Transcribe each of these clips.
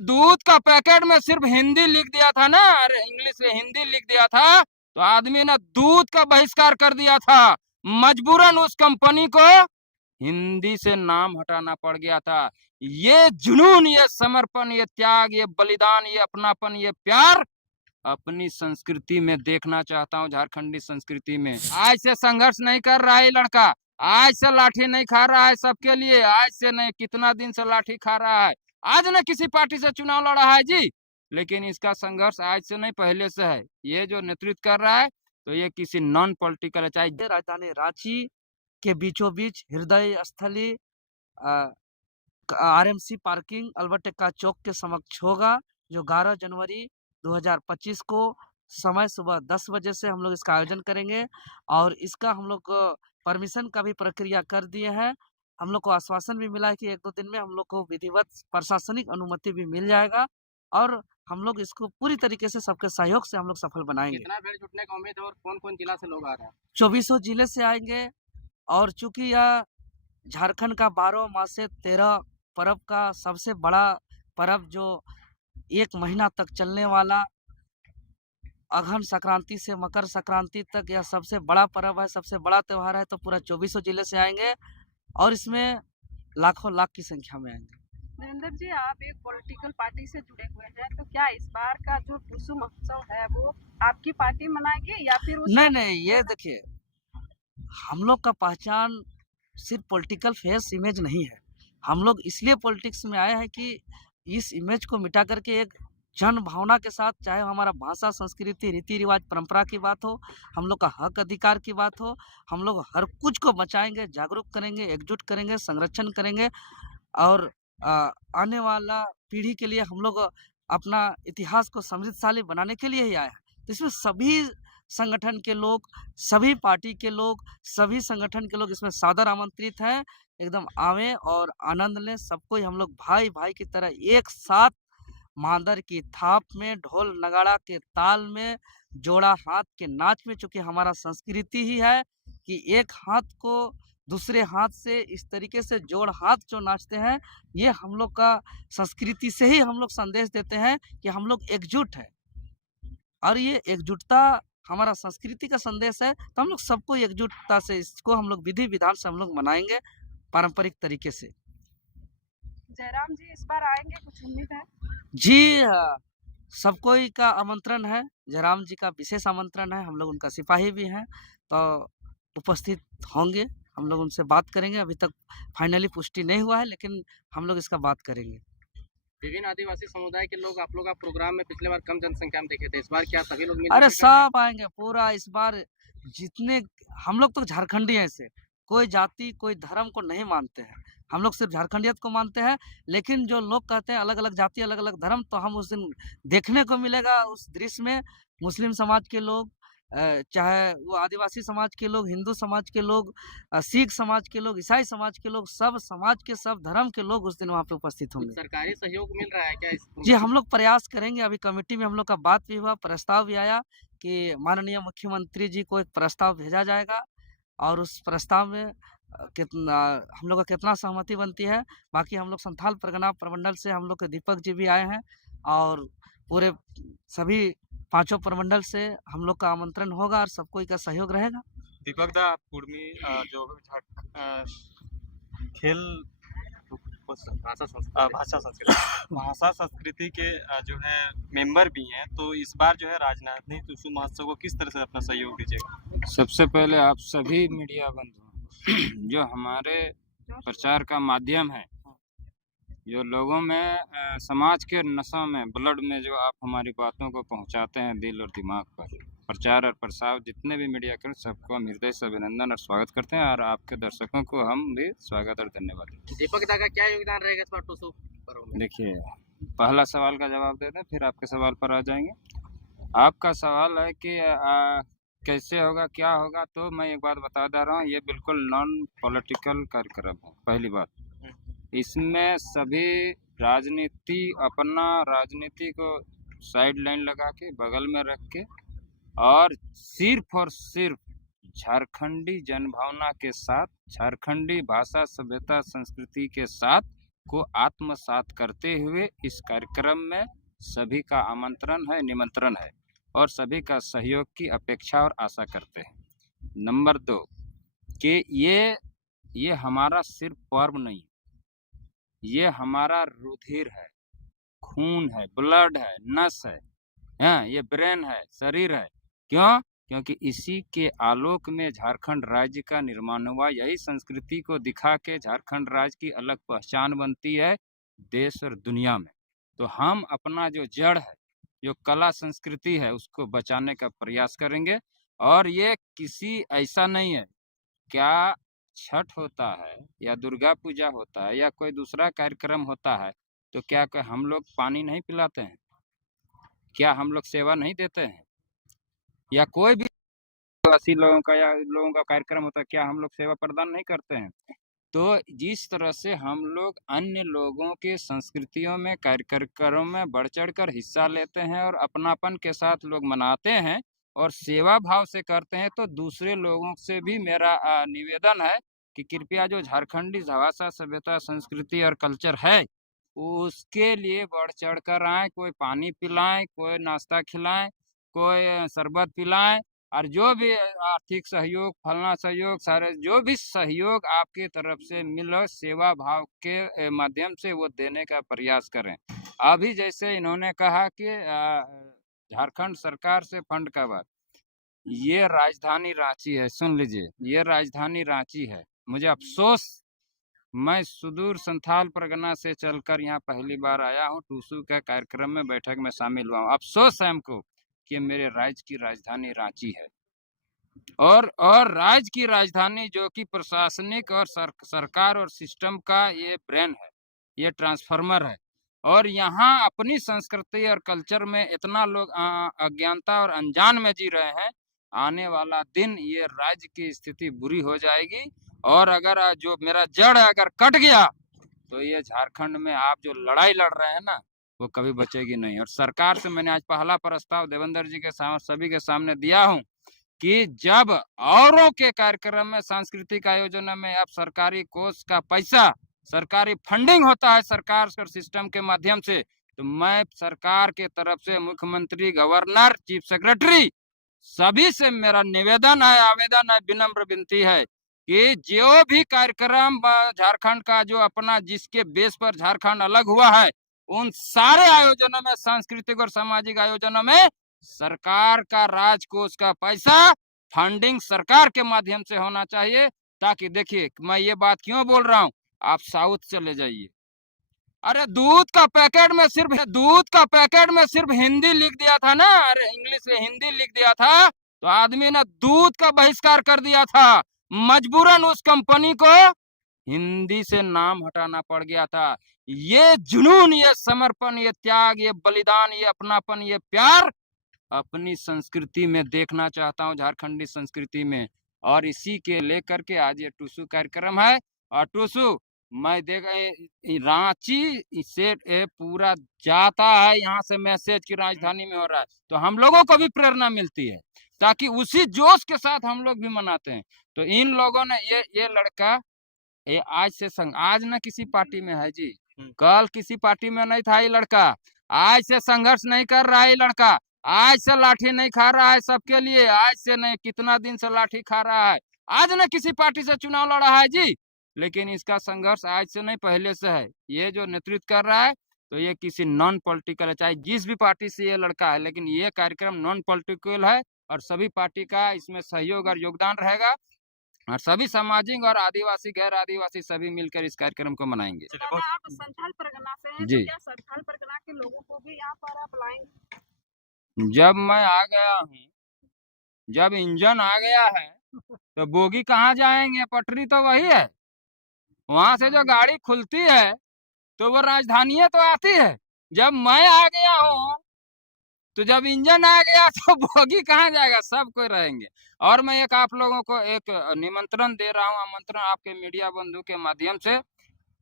दूध का पैकेट में सिर्फ हिंदी लिख दिया था ना, अरे इंग्लिश में हिंदी लिख दिया था, तो आदमी ने दूध का बहिष्कार कर दिया था। मजबूरन उस कंपनी को हिंदी से नाम हटाना पड़ गया था। ये जुनून, ये समर्पण, ये त्याग, ये बलिदान, ये अपनापन, ये प्यार अपनी संस्कृति में देखना चाहता हूँ, झारखंडी संस्कृति में। आज से संघर्ष नहीं कर रहा है लड़का, आज से लाठी नहीं खा रहा है सबके लिए, आज से नहीं, कितना दिन से लाठी खा रहा है। आज न किसी पार्टी से चुनाव लड़ा है जी, लेकिन इसका संघर्ष आज से नहीं पहले से है। ये जो नेतृत्व कर रहा है तो ये किसी नॉन पॉलिटिकल है, चाहे राजधानी रांची के बीचों बीच हृदय स्थली आरएमसी पार्किंग अल्बर्ट एक्का चौक के समक्ष होगा, जो 11 जनवरी 2025 को समय सुबह 10 बजे से हम लोग इसका आयोजन करेंगे। और इसका हम लोग परमिशन का भी प्रक्रिया कर दिए हैं। हम लोग को आश्वासन भी मिला है कि 1-2 दिन में हम लोग को विधिवत प्रशासनिक अनुमति भी मिल जाएगा और हम लोग इसको पूरी तरीके से सबके सहयोग से हम लोग सफल बनाएंगे। कितना भीड़ जुटने का उम्मीद है और कौन कौन जिला से लोग आ रहे हैं? 24 जिले से आएंगे और चूंकि यह झारखंड का 12 मास से 13 पर्व का सबसे बड़ा पर्व, जो 1 महीना तक चलने वाला, अघन संक्रांति से मकर संक्रांति तक यह सबसे बड़ा पर्व है, सबसे बड़ा त्योहार है। तो पूरा 24 जिले से आएंगे और इसमें लाखों लाख की संख्या में आएंगे। नरेंद्र जी, आप एक पॉलिटिकल पार्टी से जुड़े हुए हैं, तो क्या इस बार का जो टुसु महोत्सव है वो आपकी पार्टी मनाएगी या फिर नहीं, ये देखिए, हम लोग का पहचान सिर्फ पॉलिटिकल फेस इमेज नहीं है। हम लोग इसलिए पॉलिटिक्स में आए हैं कि इस इमेज को मिटा करके एक जन भावना के साथ, चाहे हमारा भाषा, संस्कृति, रीति रिवाज, परंपरा की बात हो, हम लोग का हक अधिकार की बात हो, हम लोग हर कुछ को बचाएंगे, जागरूक करेंगे, एकजुट करेंगे, संरक्षण करेंगे और आने वाला पीढ़ी के लिए हम लोग अपना इतिहास को समृद्धशाली बनाने के लिए ही आए हैं। तो इसमें सभी संगठन के लोग, सभी पार्टी के लोग, सभी संगठन के लोग इसमें सादर आमंत्रित हैं। एकदम आवें और आनंद लें। सबको ही हम लोग भाई भाई की तरह एक साथ मांदर की थाप में, ढोल नगाड़ा के ताल में, जोड़ा हाथ के नाच में, चूंकि हमारा संस्कृति ही है कि एक हाथ को दूसरे हाथ से इस तरीके से जोड़ हाथ जो नाचते हैं, ये हम लोग का संस्कृति से ही हम लोग संदेश देते हैं कि हम लोग एकजुट हैं और ये एकजुटता हमारा संस्कृति का संदेश है। तो हम लोग सबको एकजुटता से इसको हम लोग विधि विधान से हम लोग मनाएंगे पारंपरिक तरीके से। जयराम जी इस बार आएंगे, कुछ उम्मीद है? जी सबको ही का आमंत्रण है, जयराम जी का विशेष आमंत्रण है। हम लोग उनका सिपाही भी हैं, तो उपस्थित होंगे। हम लोग उनसे बात करेंगे। अभी तक फाइनली पुष्टि नहीं हुआ है, लेकिन हम लोग इसका बात करेंगे। विभिन्न आदिवासी समुदाय के लोग आप लोग का प्रोग्राम में पिछले बार कम जनसंख्या में देखे थे, इस बार क्या सभी लोग मिल? अरे सब आएंगे पूरा। इस बार जितने हम लोग तो झारखंडी हैं, से कोई जाति कोई धर्म को नहीं मानते हैं। हम लोग सिर्फ झारखंडियत को मानते हैं। लेकिन जो लोग कहते हैं अलग अलग जाति अलग अलग धर्म, तो हम उस दिन देखने को मिलेगा उस दृश्य में मुस्लिम समाज के लोग, चाहे वो आदिवासी समाज के लोग, हिंदू समाज के लोग, सिख समाज के लोग, ईसाई समाज के लोग, सब समाज के सब धर्म के लोग उस दिन वहाँ पे उपस्थित होंगे। सरकारी सहयोग मिल रहा है क्या जी, हम लोग प्रयास करेंगे। अभी कमेटी में हम लोग का बात भी हुआ, प्रस्ताव भी आया कि माननीय मुख्यमंत्री जी को एक प्रस्ताव भेजा जाएगा और उस प्रस्ताव में कितना हम लोग का कितना सहमति बनती है। बाकी हम लोग संथाल परगना प्रमंडल से हम लोग के दीपक जी भी आए हैं और पूरे सभी 5 प्रमंडल से हम लोग का आमंत्रण होगा और सबको का सहयोग रहेगा। दीपक दा, कुर्मी जो खेल भाषा संस्कृति के जो है मेंबर भी हैं, तो इस बार जो है राजधानी टुसु महोत्सव को किस तरह से अपना सहयोग दीजिएगा? सबसे पहले आप सभी मीडिया बंधु जो हमारे प्रचार का माध्यम है, जो लोगों में समाज के नसों में, ब्लड में जो आप हमारी बातों को पहुंचाते हैं दिल और दिमाग पर, प्रचार और प्रसार, जितने भी मीडिया कर सबको हम हृदय से अभिनंदन और स्वागत करते हैं और आपके दर्शकों को हम भी स्वागत और धन्यवाद। दीपक दा का क्या योगदान रहेगा इस बार टुसु पर्व में? देखिए, पहला सवाल का जवाब दे दें, फिर आपके सवाल पर आ जाएंगे। आपका सवाल है कि कैसे होगा, क्या होगा, तो मैं एक बात बता दे रहा हूँ, ये बिल्कुल नॉन पॉलिटिकल कार्यक्रम है। पहली बात, इसमें सभी राजनीति को साइड लाइन लगा के बगल में रख के और सिर्फ झारखंडी जनभावना के साथ, झारखंडी भाषा सभ्यता संस्कृति के साथ को आत्मसात करते हुए इस कार्यक्रम में सभी का आमंत्रण है, निमंत्रण है और सभी का सहयोग की अपेक्षा और आशा करते हैं। नंबर 2 कि ये हमारा सिर्फ पर्व नहीं, ये हमारा रुधिर है, खून है, ब्लड है, नस है, हाँ, ये ब्रेन है, शरीर है। क्यों? क्योंकि इसी के आलोक में झारखंड राज्य का निर्माण हुआ। यही संस्कृति को दिखा के झारखंड राज्य की अलग पहचान बनती है देश और दुनिया में। तो हम अपना जो जड़ है, जो कला संस्कृति है, उसको बचाने का प्रयास करेंगे। और ये किसी ऐसा नहीं है, क्या छठ होता है या दुर्गा पूजा होता है या कोई दूसरा कार्यक्रम होता है तो क्या हम लोग पानी नहीं पिलाते हैं? क्या हम लोग सेवा नहीं देते हैं? या कोई भी आदिवासी लोगों का या लोगों का कार्यक्रम होता है, क्या हम लोग सेवा प्रदान नहीं करते हैं? तो जिस तरह से हम लोग अन्य लोगों के संस्कृतियों में कार्यक्रमों में बढ़ चढ़ कर हिस्सा लेते हैं और अपनापन के साथ लोग मनाते हैं और सेवा भाव से करते हैं, तो दूसरे लोगों से भी मेरा निवेदन है कि कृपया जो झारखंडी भाषा, सभ्यता, संस्कृति और कल्चर है उसके लिए बढ़ चढ़ कर आए। कोई पानी पिलाएं, कोई नाश्ता खिलाएं, कोई शरबत पिलाएं, और जो भी आर्थिक सहयोग, फलना सहयोग, सारे जो भी सहयोग आपके तरफ से मिलो, सेवा भाव के माध्यम से वो देने का प्रयास करें। अभी जैसे इन्होंने कहा कि झारखंड सरकार से फंड का बात, ये राजधानी रांची है, सुन लीजिए, ये राजधानी रांची है। मुझे अफसोस, मैं सुदूर संथाल परगना से चलकर यहाँ पहली बार आया हूँ, टूसू के कार्यक्रम में बैठक में शामिल हुआ हूँ। अफसोस है हमको कि मेरे राज्य की राजधानी रांची है और राज्य की राजधानी जो कि प्रशासनिक और सरकार और सिस्टम का ये ब्रेन है, ये ट्रांसफार्मर है, और यहाँ अपनी संस्कृति और कल्चर में इतना लोग अज्ञानता और अनजान में जी रहे हैं। आने वाला दिन ये राज्य की स्थिति बुरी हो जाएगी, और अगर जो मेरा जड़ अगर कट गया तो ये झारखंड में आप जो लड़ाई लड़ रहे हैं ना, वो कभी बचेगी नहीं। और सरकार से मैंने आज पहला प्रस्ताव देवेंद्र जी के सामने, सभी के सामने दिया हूँ कि जब औरों के कार्यक्रम में, सांस्कृतिक आयोजनों में अब सरकारी कोष का पैसा, सरकारी फंडिंग होता है सरकार और सिस्टम के माध्यम से, तो मैं सरकार के तरफ से मुख्यमंत्री, गवर्नर, चीफ सेक्रेटरी सभी से मेरा निवेदन है, आवेदन है, विनम्र विनती है कि जो भी कार्यक्रम झारखंड का जो अपना जिसके बेस पर झारखंड अलग हुआ है, उन सारे आयोजनों में, सांस्कृतिक और सामाजिक आयोजनों में सरकार का राजकोष का पैसा, फंडिंग सरकार के माध्यम से होना चाहिए। ताकि देखिए, मैं ये बात क्यों बोल रहा हूँ, आप साउथ चले जाइए, अरे दूध का पैकेट में सिर्फ हिंदी लिख दिया था ना, अरे इंग्लिश में हिंदी लिख दिया था तो आदमी ने दूध का बहिष्कार कर दिया था। मजबूरन उस कंपनी को हिंदी से नाम हटाना पड़ गया था। ये जुनून, ये समर्पण, ये त्याग, ये बलिदान, ये अपनापन, ये प्यार अपनी संस्कृति में देखना चाहता हूँ, झारखंडी संस्कृति में। और इसी के लेकर के आज ये टूसू कार्यक्रम है। और टूसू मैं देख रांची से पूरा जाता है, यहाँ से मैसेज की राजधानी में हो रहा है, तो हम लोगों को भी प्रेरणा मिलती है, ताकि उसी जोश के साथ हम लोग भी मनाते हैं। तो इन लोगों ने ये लड़का ये आज से आज ना किसी पार्टी में है जी, कल किसी पार्टी में नहीं था ये लड़का, आज से संघर्ष नहीं कर रहा है ये लड़का, आज से लाठी नहीं खा रहा है सबके लिए, आज से नहीं, कितना दिन से लाठी खा रहा है, आज ना किसी पार्टी से चुनाव लड़ा है जी, लेकिन इसका संघर्ष आज से नहीं, पहले से है। ये जो नेतृत्व कर रहा है तो ये किसी नॉन पॉलिटिकल है, चाहे जिस भी पार्टी से ये लड़का है, लेकिन ये कार्यक्रम नॉन पॉलिटिकल है और सभी पार्टी का इसमें सहयोग और योगदान रहेगा, और सभी सामाजिक और आदिवासी, गैर आदिवासी सभी मिलकर इस कार्यक्रम को मनाएंगे। आप संथाल परगना से हैं, जी। तो क्या संथाल परगना के लोगों को भी यहाँ पर आप लाएंगे? जब मैं आ गया हूँ, जब इंजन आ गया है तो बोगी कहाँ जाएंगे, पटरी तो वही है, वहां से जो गाड़ी खुलती है तो वो राजधानी तो आती है। जब मैं आ गया हूँ, तो जब इंजन आ गया तो बोगी कहाँ जाएगा, सब कोई रहेंगे। और मैं एक आप लोगों को एक निमंत्रण दे रहा हूँ, आमंत्रण आपके मीडिया बंधु के माध्यम से।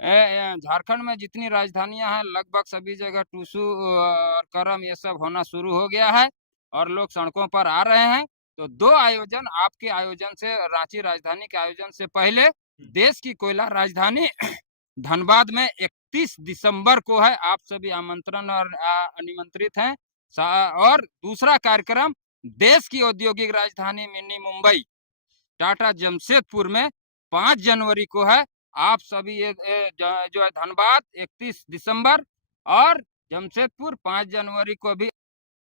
झारखंड में जितनी राजधानियां हैं लगभग सभी जगह टूसू और करम ये सब होना शुरू हो गया है और लोग सड़कों पर आ रहे हैं। तो 2 आयोजन आपके आयोजन से, रांची राजधानी के आयोजन से पहले देश की कोयला राजधानी धनबाद में एक 31 दिसंबर को है। आप सभी आमंत्रण और निमंत्रित हैं। और दूसरा कार्यक्रम देश की औद्योगिक राजधानी मिनी मुंबई टाटा जमशेदपुर में 5 जनवरी को है। आप सभी ये जो है धनबाद 31 दिसंबर और जमशेदपुर 5 जनवरी को भी